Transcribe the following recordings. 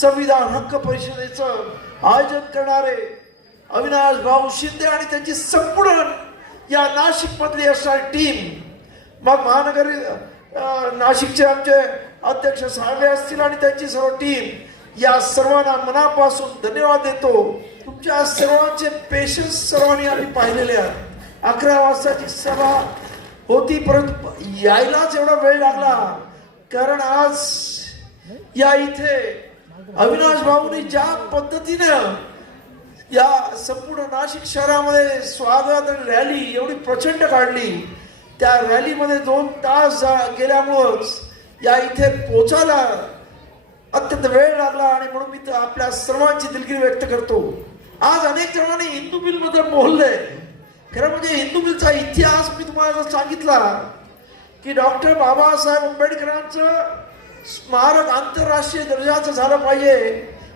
संविधान हक्क परिषदेचं आयोजन करणारे अविनाश भाऊ शिंदे आणि त्यांची संपूर्ण या नाशिक मधली असणारी टीम मग महानगर नाशिकचे आमचे अध्यक्ष साळवे असतील आणि त्यांची सर्व टीम या सर्वांना मनापासून धन्यवाद देतो. तुमच्या सर्वांचे पेशन्स सर्वांनी आम्ही पाहिलेले आहेत अकरा वाजताची सभा होती परंतु यायलाच एवढा वेळ लागला. कारण आज या इथे अविनाश भाऊनी ज्या पद्धतीनं या संपूर्ण नाशिक शहरामध्ये स्वागत आणि रॅली एवढी प्रचंड काढली त्या रॅलीमध्ये दोन तास जा- गेल्यामुळंच या इथे पोचायला अत्यंत वेळ लागला आणि म्हणून मी तर आपल्या सर्वांची दिलगिरी व्यक्त करतो. आज अनेक जणांनी हिंदू बिलबद्दल बोललंय खरं म्हणजे हिंदू बिलचा इतिहास मी तुम्हाला सांगितला की डॉक्टर बाबासाहेब आंबेडकरांचं स्मारक आंतरराष्ट्रीय दर्जाचं झालं पाहिजे.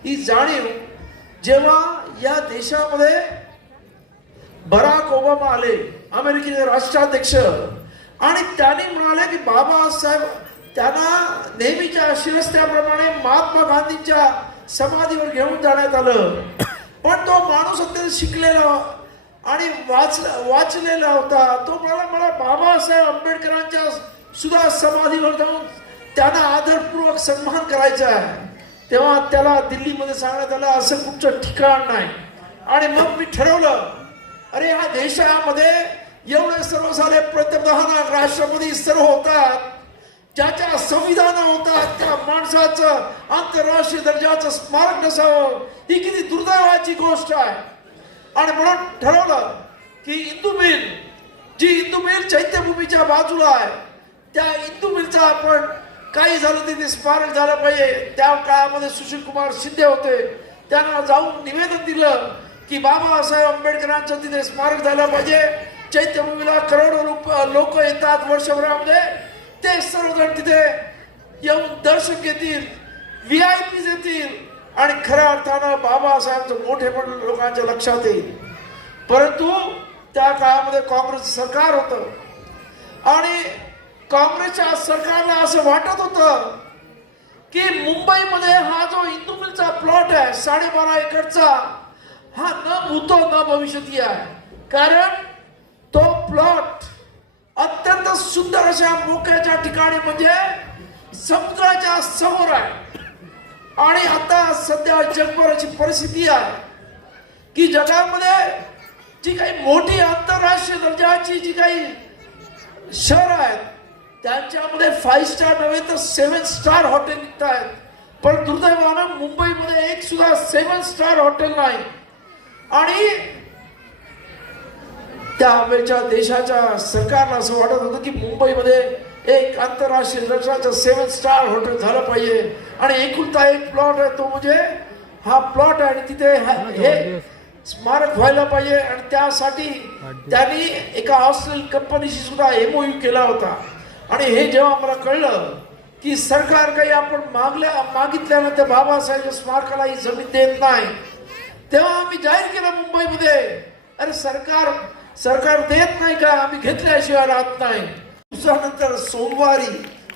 ही जाणीव जेव्हा या देशामध्ये बराक ओबामा आले अमेरिकेचे राष्ट्राध्यक्ष आणि त्यांनी म्हणाले की बाबासाहेब त्यांना नेहमीच्या शिरस्त्याप्रमाणे महात्मा गांधींच्या समाधीवर घेऊन जाण्यात आलं. पण तो माणूस अत्यंत शिकलेला आणि वाच वाचलेला होता. तो म्हणाला मला बाबासाहेब आंबेडकरांच्या सुद्धा समाधीवर जाऊन त्यांना आदरपूर्वक सन्मान करायचा आहे. तेव्हा त्याला दिल्लीमध्ये सांगण्यात आलं असं कुठचं ठिकाण नाही. आणि मग मी ठरवलं अरे ह्या देशामध्ये एवढे सर्व सारे पंतप्रधान राष्ट्रपती सर्व होतात. ज्याच्या संविधान होतात त्या माणसाचं आंतरराष्ट्रीय दर्जाचं स्मारक नसावं ही किती दुर्दैवाची गोष्ट आहे. आणि म्हणून ठरवलं की इंदू मिल जी इंदू मिल चैत्यभूमीच्या बाजूला आहे त्या इंदू मिलचा आपण काही झालं तिथे स्मारक झालं पाहिजे. त्या काळामध्ये सुशील कुमार शिंदे होते. त्यांना जाऊन निवेदन दिलं की बाबासाहेब आंबेडकरांचं तिथे स्मारक झालं पाहिजे. चैत्यभूमीला करोडो लोक लोक येतात वर्षभरामध्ये. ते सर्वजण तिथे येऊन दर्शक घेतील व्ही आय पी येतील आणि खऱ्या अर्थानं बाबासाहेबचं मोठेपण लोकांच्या लक्षात येईल. परंतु त्या काळामध्ये काँग्रेस सरकार होतं. आणि काँग्रेसच्या सरकारला असं वाटत होतं की मुंबईमध्ये हा जो इंदू मिलचा प्लॉट आहे साडेबारा एकरचा हा न भूतो न भविष्यती आहे. कारण तो प्लॉट अत्यंत सुंदर अशा मोक्याच्या ठिकाणी म्हणजे समुद्राच्या समोर आहे. आणि आता सध्या जगभराची परिस्थिती आहे की जगामध्ये जी काही मोठी आंतरराष्ट्रीय दर्जाची जी काही शहर आहेत त्यांच्यामध्ये फाईव्ह स्टार नव्हे तर सेवन स्टार हॉटेल निघत आहेत. पण दुर्दैवानं मुंबईमध्ये एक सुद्धा सेवन स्टार हॉटेल नाही. आणि त्यावेळच्या देशाच्या सरकारला असं वाटत होतं की मुंबईमध्ये एक आंतरराष्ट्रीय दर्जाचं सेवन स्टार हॉटेल झालं पाहिजे. आणि एकुलता एक प्लॉट आहे तो म्हणजे हा प्लॉट आहे आणि तिथे हा- स्मारक व्हायला पाहिजे. आणि त्यासाठी त्यांनी एका ऑस्ट्रेलियन कंपनीशी सुद्धा एमओयू केला होता. आणि हे जेव्हा मला कळलं की सरकार काही आपण मागल्या मागितल्यानंतर बाबासाहेब स्मारकाला ही जमीन देत नाही तेव्हा आम्ही जाहीर केलं मुंबईमध्ये अरे सरकार सरकार देत नाही का? आम्ही घेतल्याशिवाय राहत नाही. दिवसानंतर सोमवारी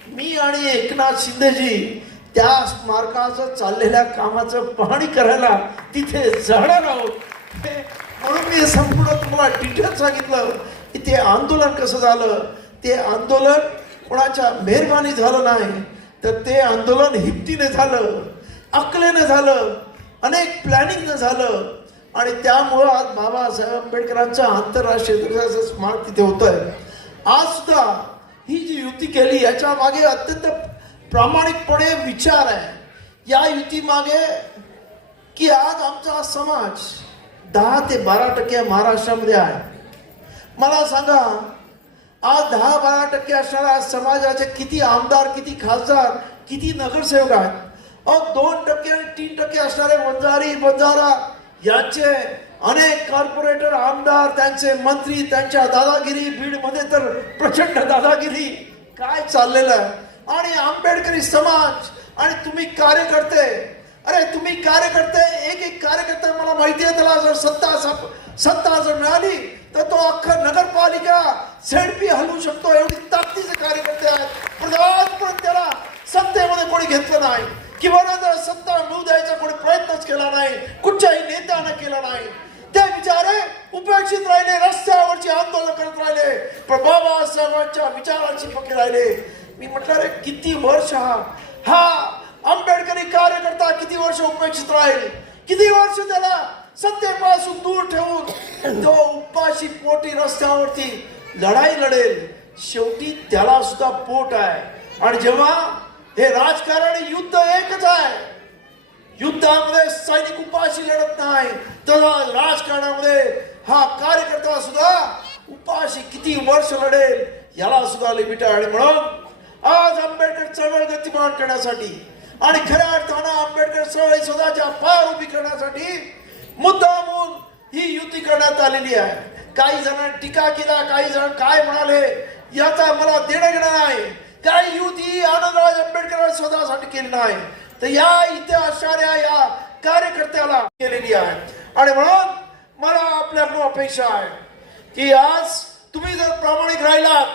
मी आणि एकनाथ शिंदेजी त्या स्मारकाचं चाललेल्या कामाचं पाहणी करायला तिथे जाणार आहोत. म्हणून मी संपूर्ण तुम्हाला डिटेल सांगितलं की ते आंदोलन कसं झालं? ते आंदोलन कोणाच्या मेहरबानी झालं नाही तर ते आंदोलन हिमतीने झालं अकलेनं झालं अनेक प्लॅनिंगनं झालं. आणि त्यामुळं आज बाबासाहेब आंबेडकरांचं आंतरराष्ट्रीय स्मारक तिथे होत आहे आज सुद्धा ही जी युती केली याच्या मागे अत्यंत प्रामाणिकपणे विचार आहे. या युती मागे की आज आमचा समाज दहा ते बारा टक्के महाराष्ट्रामध्ये आहे. मला सांगा आज दहा बारा टक्के असणाऱ्या समाजाचे किती आमदार किती खासदार किती नगरसेवक आहेत? अहो दोन टक्के आणि तीन टक्के असणारे वंजारी बंजारा यांचे अनेक कॉर्पोरेटर आमदार त्यांचे मंत्री त्यांच्या दादागिरी बीडमध्ये तर प्रचंड दादागिरी. काय चाललेलं आहे? आणि आंबेडकरी समाज आणि तुम्ही कार्यकर्ते अरे तुम्ही कार्यकर्ते एक एक कार्यकर्ता मला माहिती आहे त्याला जर सत्ता सत्ता जर मिळाली तर तो अख्खा नगरपालिका झेडपी हलवू शकतो. एवढी ताकदीचे कार्यकर्ते आहेत. पण आजपर्यंत त्याला सत्तेमध्ये कोणी घेतलं नाही. किंवा जर सत्ता मिळू द्यायचा कोणी प्रयत्नच केला नाही. कुठच्याही नेत्यानं केला नाही. ते विचारे उपेक्षित राहिले रस्त्यावरची आंदोलन करत राहिले. पण बाबासाहेबांच्या विचारांची पक्के राहिले. मी म्हटलं रे किती वर्ष हा हा आंबेडकरी कार्यकर्ता किती वर्ष उपेक्षित राहील? किती वर्ष त्याला सत्तेपासून दूर ठेवून तो उपाशी पोटी रस्त्यावरती लढाई लढेल? शेवटी त्याला सुद्धा पोट आहे. आणि जेव्हा हे राजकारण युद्ध एकच आहे युद्धामध्ये सैनिक उपाशी लढत नाही तेव्हा राजकारणामध्ये हा कार्यकर्ता सुद्धा उपाशी किती वर्ष लढेल याला सुद्धा लिमिट आहे. आणि म्हणून आज आंबेडकर चळवळ गतिमान करण्यासाठी आणि खऱ्या अर्थानं आंबेडकर चळवळी स्वतःच्या पार उभी करण्यासाठी मुद्दामून ही युती करण्यात आलेली आहे. काही जण टीका केला काही जण काय म्हणाले याचा मला देणं घेणं नाही. काही युती आनंदराज आंबेडकर स्वतःसाठी केली नाही. तर या इथे असणाऱ्या या कार्यकर्त्याला केलेली आहे. आणि म्हणून मला आपल्याकडून अपेक्षा आहे की आज तुम्ही जर प्रामाणिक राहिलात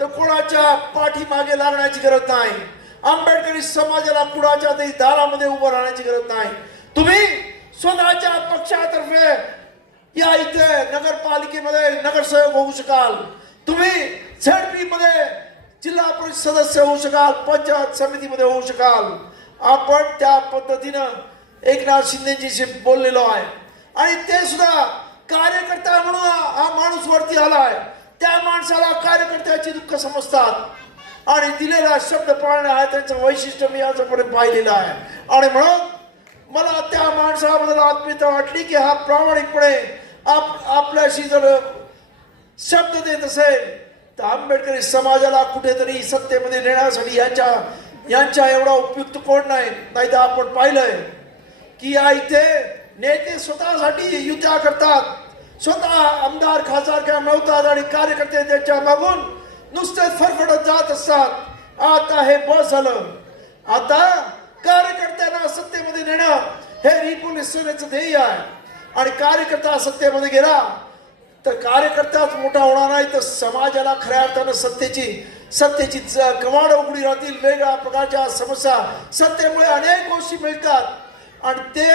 तर कोणाच्या पाठीमागे लागण्याची गरज नाही. आंबेडकरी समाजाला कुणाच्या तरी दारामध्ये उभं राहण्याची गरज नाही. तुम्ही स्वतःच्या पक्षातर्फे या इथे नगरपालिकेमध्ये नगरसेवक होऊ शकाल. तुम्ही झेडपी मध्ये जिल्हा परिषद सदस्य होऊ शकाल पंचायत समितीमध्ये होऊ शकाल. आपण त्या पद्धतीनं एकनाथ शिंदेजीशी बोललेलो आहे. आणि ते सुद्धा कार्यकर्ता म्हणून हा हा माणूस वरती आलाय. त्या माणसाला कार्यकर्त्याची दुःख समजतात. आणि दिलेला शब्द पाळणं आहे त्यांचं वैशिष्ट्य मी आजपर्यंत पाहिलेलं आहे. आणि म्हणून मला त्या माणसाबद्दल आत्मीयता वाटली की हा प्रामाणिकपणे आप आपल्याशी जर शब्द देत असेल तर आंबेडकरी समाजाला कुठेतरी सत्तेमध्ये नेण्यासाठी यांच्या यांच्या एवढा उपयुक्त कोण नाही नाही तर आपण पाहिलंय की या इथे नेते स्वतःसाठी युत्या करतात. स्वतः आमदार खासदार किंवा नव्हतात आणि कार्यकर्ते त्यांच्या मागून नुसते फरफडत जात असतात. आता हे बस झालं. आता कार्यकर्त्यांना सत्तेमध्ये नेणं हे रिपोलीस सेनेचं ध्येय आहे. आणि कार्यकर्ता सत्तेमध्ये गेला तर कार्यकर्ताच मोठा होणार नाही तर समाजाला खऱ्या अर्थानं सत्तेची सत्तेची ज- कवाड उघडी राहतील वेगळ्या प्रकारच्या समस्या सत्तेमुळे अनेक गोष्टी मिळतात. आणि ते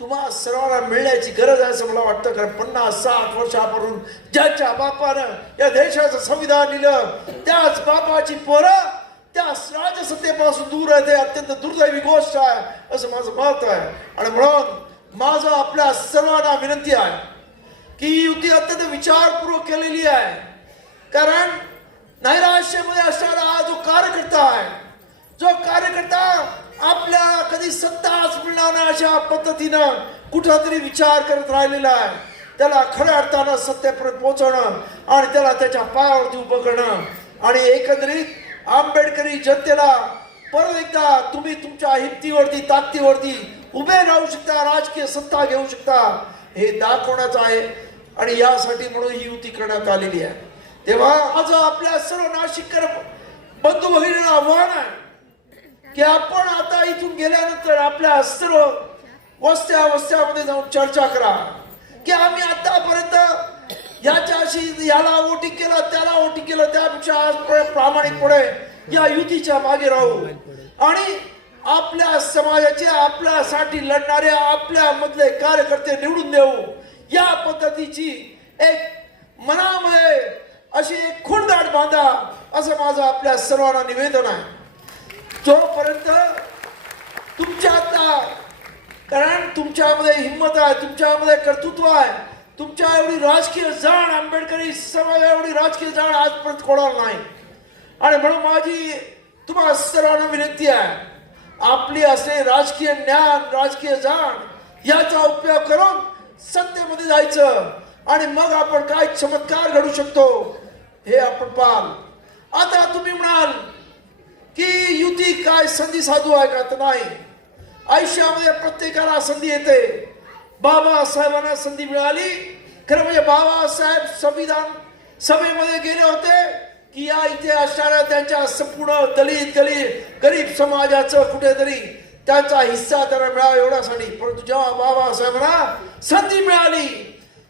तुम्हा सर्वांना मिळण्याची गरज आहे असं मला वाटतं. कारण पन्नास साठ वर्षापासून ज्यांच्या बापानं या देशाचं संविधान लिहिलं त्याच बापाची पोरं त्या राजसत्तेपासून दूर आहे. ते अत्यंत दुर्दैवी गोष्ट आहे असं माझं मत आहे. आणि म्हणून माझं आपल्या सर्वांना विनंती आहे की ही युती अत्यंत विचारपूर्वक केलेली आहे. कारण नैराश्यामध्ये असणारा हा जो कार्यकर्ता आहे जो कार्यकर्ता आपल्या कधी सत्ताच मिळणार नाही अशा पद्धतीनं कुठंतरी विचार करत राहिलेला आहे. त्याला खऱ्या अर्थानं सत्तेपर्यंत पोहोचवणं आणि त्याला त्याच्या पायावरती उभं करणं. आणि एकंदरीत आंबेडकरी जनतेला परत एकदा तुम्ही तुमच्या हिमतीवरती ताकदीवरती उभे राहू शकता राजकीय सत्ता घेऊ शकता हे दाखवण्याचं आहे. आणि यासाठी म्हणून ही युती करण्यात आलेली आहे. तेव्हा आज आपल्या सर्व नाशिककर बंधू भगिनीला आव्हान आहे. की आपण आता इथून गेल्यानंतर आपल्या सर्व वस्त्या वस्त्यामध्ये जाऊन चर्चा करा. की आम्ही आतापर्यंत याच्याशी याला ओटी केला त्याला ओटी केलं त्यापेक्षा आज प्रामाणिकपणे या युतीच्या मागे राहू. आणि आपल्या समाजाचे आपल्यासाठी लढणारे आपल्या मधले कार्यकर्ते निवडून देऊ. या पद्धतीची एक मनामध्ये अशी एक खुंडाट बांधा असं माझं आपल्या सर्वांना निवेदन आहे. जोपर्यंत तुमच्यातला कारण तुमच्यामध्ये हिंमत आहे तुमच्यामध्ये कर्तृत्व आहे तुमच्या एवढी राजकीय जाण आंबेडकरी समाज एवढी राजकीय जाण आजपर्यंत कोणाला नाही. आणि म्हणून माझी तुम्हाला सर्वांना विनंती आहे आपली असे राजकीय ज्ञान राजकीय जाण याचा उपयोग करून सत्तेमध्ये जायचं आणि मग आपण काय चमत्कार घडू शकतो हे आपण पाहाल. आता तुम्ही म्हणाल की युती काय संधी साधू आहे का? तर नाही. आयुष्यामध्ये प्रत्येकाला संधी येते. बाबासाहेबांना संधी मिळाली. खरं म्हणजे बाबासाहेब संविधान सभेमध्ये गेले होते की या इथे असणाऱ्या त्यांच्या संपूर्ण दलित दलित गरीब समाजाचं कुठेतरी त्याचा हिस्सा त्यांना मिळावा एवढ्यासाठी. परंतु जेव्हा बाबासाहेबांना संधी मिळाली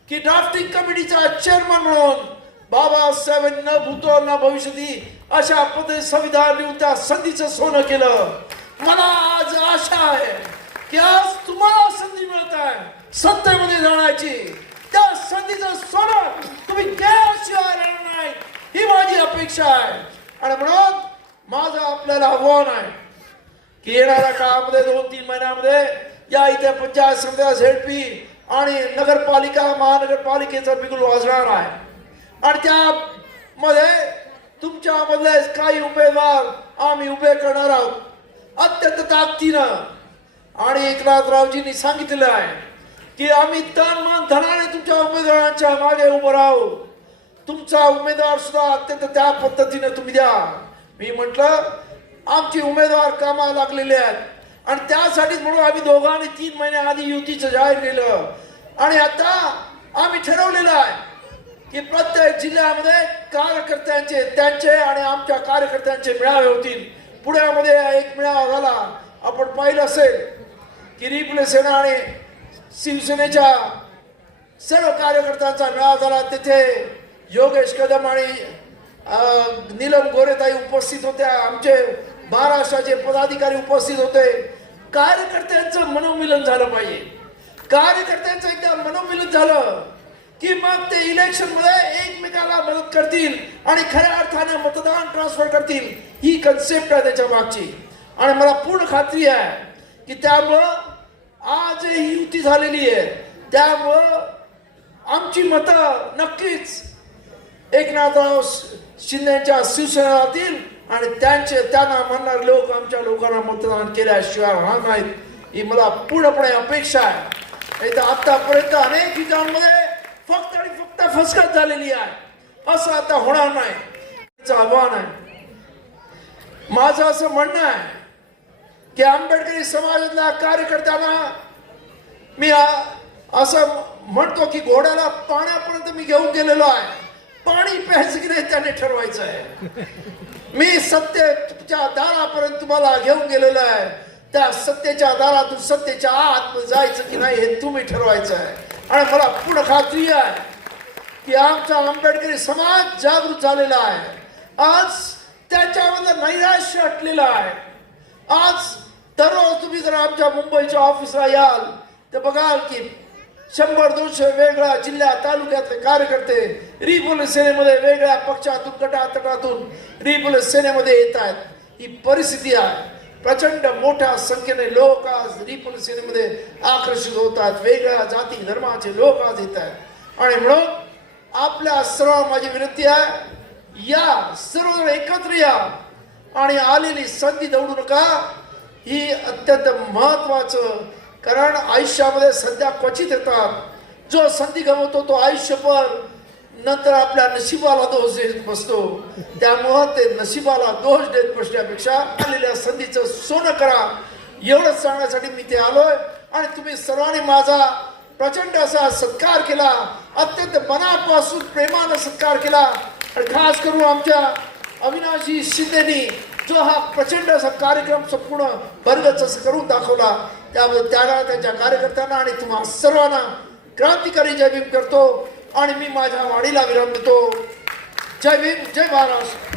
की ड्राफ्टिंग कमिटीचा चेअरमन म्हणून बाबासाहेबांनी न भूतो न भविष्यती अशा पद्धतीने संविधान लिहून त्या संधीचं सोनं केलं. मला आज आशा आहे की आज तुम्हाला संधी मिळत आहे. सत्तेमध्ये जाण्याची. त्या संधीचं सोनं तुम्ही केल्याशिवाय राहणार नाही. ही माझी अपेक्षा आहे. आणि म्हणून माझं आपल्याला आव्हान आहे की येणाऱ्या काळामध्ये दोन तीन महिन्यामध्ये या इथे पंचायत समित्या झेडपी आणि नगरपालिका महानगरपालिकेचा बिगुल वाजणार आहे. आणि त्यामध्ये तुमच्या मधले काही उमेदवार आम्ही उभे करणार आहोत. अत्यंत ताकदीनं. आणि एकनाथरावजींनी सांगितलं आहे की आम्ही तन मन धनाने तुमच्या उमेदवारांच्या मागे उभं राहू. तुमचा उमेदवार सुद्धा अत्यंत त्या पद्धतीनं तुम्ही द्या. मी म्हटलं आमचे उमेदवार कामाला लागलेले आहेत. आणि त्यासाठीच म्हणून आम्ही दोघांनी तीन महिने आधी युतीचं जाहीर केलं. आणि आता आम्ही ठरवलेलं आहे की प्रत्येक जिल्ह्यामध्ये कार्यकर्त्यांचे त्यांचे आणि आमच्या कार्यकर्त्यांचे मेळावे होतील. पुण्यामध्ये एक मेळावा झाला. आपण पाहिलं असेल की रिपले सेना आणि शिवसेनेच्या सर्व कार्यकर्त्यांचा मेळावा झाला. तिथे योगेश कदम आणि नीलम गोरेताई उपस्थित होत्या आमचे महाराष्ट्राचे पदाधिकारी उपस्थित होते. कार्यकर्त्यांचं मनोमिलन झालं पाहिजे. कार्यकर्त्यांचं एकदा मनोमिलन झालं. की मग ते इलेक्शनमध्ये एकमेकाला मदत करतील आणि खऱ्या अर्थाने मतदान ट्रान्सफर करतील. ही कन्सेप्ट आहे त्याच्या मागची. आणि मला पूर्ण खात्री आहे की त्यामुळं आज ही युती झालेली आहे. त्यामुळं आमची मतं नक्कीच एकनाथराव शिंदेच्या शिवसेनातील आणि त्यांचे त्यांना म्हणणारे लोक आमच्या लोकांना मतदान केल्याशिवाय राहणार नाहीत. ही मला पूर्णपणे अपेक्षा आहे. नाही तर आतापर्यंत अनेक ठिकाणमध्ये फक्त आणि फक्त फसगत झालेली आहे. असं आता होणार नाही. आव्हान आहे. माझं असं म्हणणं आहे की आंबेडकरी समाजातल्या कार्यकर्त्यांना मी असं म्हणतो की घोड्याला पाण्यापर्यंत मी घेऊन गेलेलो आहे. पाणी प्यायचं की नाही त्याने ठरवायचं आहे. मी सत्तेच्या दारापर्यंत तुम्हाला घेऊन गेलेलो आहे. त्या सत्तेच्या दारातून सत्तेच्या आत जायचं की नाही हे तुम्ही ठरवायचं आहे. आणि मला पूर्ण खात्री आहे की आमचा आंबेडकरी समाज जागृत झालेला आहे. आज त्याच्यामध्ये नैराश्य हटलेलं आहे. आज दररोज तुम्ही जर आमच्या मुंबईच्या ऑफिसला याल तर बघाल की शंभर दोनशे वेगळ्या जिल्ह्या तालुक्यातले कार्यकर्ते रिपोलीस सेनेमध्ये वेगळ्या पक्षातून गटातटातून रिपोलीस सेनेमध्ये येत आहेत. ही परिस्थिती आहे. प्रचंड मोठ्या संख्येने लोक आज रिपोलीस सेनेमध्ये आकर्षित होतात. वेगळ्या जाती धर्माचे लोक आज येत आहेत. आणि म्हणून आपल्या सर्व माझी विनंती आहे या सर्वजण एकत्र या आणि आलेली संधी दौडू नका. ही अत्यंत महत्वाचं कारण आयुष्यामध्ये संध्या क्वचित येतात. जो संधी गमवतो तो आयुष्यभर नंतर आपल्या नशिबाला दोष देत बसतो. त्यामुळं ते नशिबाला दोष देत बसण्यापेक्षा आलेल्या संधीचं सोनं करा. एवढंच सांगण्यासाठी मी ते आलोय. आणि तुम्ही सर्वांनी माझा प्रचंड असा सत्कार केला. अत्यंत मनापासून प्रेमानं सत्कार केला. आणि खास करून आमच्या अविनाशी शिंदेनी जो हा प्रचंड असा कार्यक्रम संपूर्ण भरगच करून दाखवला. त्यामुळे त्याला त्यांच्या कार्यकर्त्यांना आणि तुम्हा सर्वांना क्रांतिकारी जय भीम करतो. आणि मी माझ्या वाणीला विराम देतो जय भीम जय महाराष्ट्र.